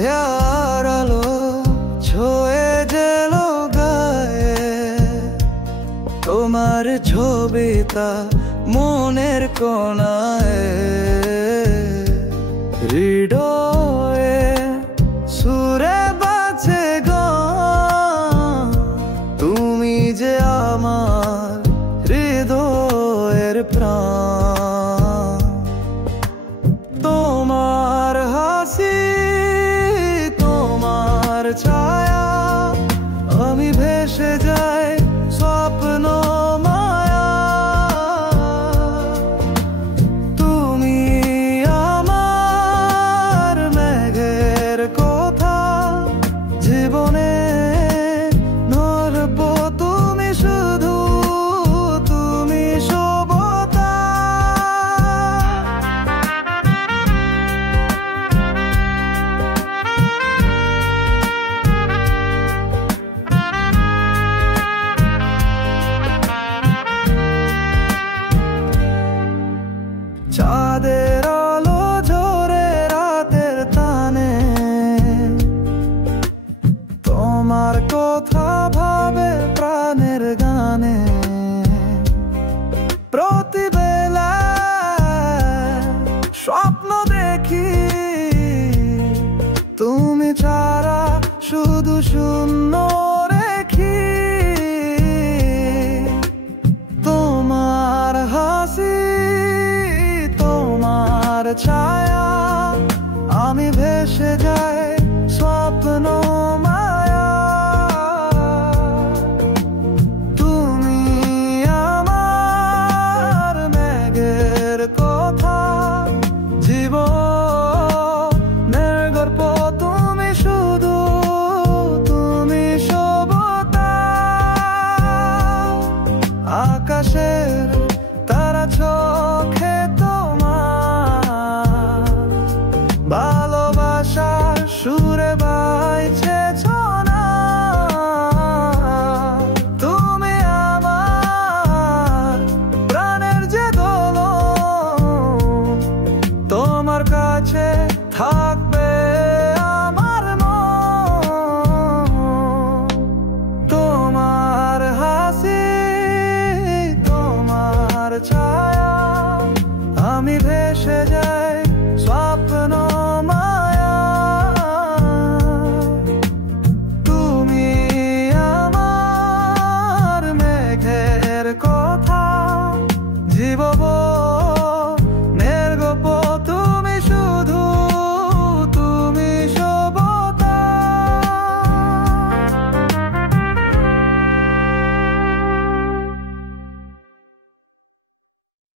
সন্ধ্যার আলো ছয়ে গেল গায়ে, তোমার ছবিতা মনের কোণায়। হৃদয়ে সুরে বাজে গান, তুমি যে আমার হৃদয়ের প্রাণ। তোমার হাসি, তোমার ছায়া, আমি ভেসে যাই স্বপ্ন মায়া। তুমি আমার মেঘের কথা, জীবনে নড়ব তুমি শুধু, তুমি সবতা। চাঁদের আলো ঝরে রাতের তানে, তোমার কথা ভাবে প্রাণের গানে। প্রতিবেলা স্বপ্ন দেখি, তুমি ছাড়া শুধু শূন্য রেখি। তোমার হাসি, তোমার ছায়া, আমি ভেসে যাই স্বপ্ন মায়া। তুমি আমার মেঘের কথা, জীবনের গল্প তুমি শুধু, তুমি সবতা। আকাশের তারা চোখে তোমার, ভালোবাসার সুরে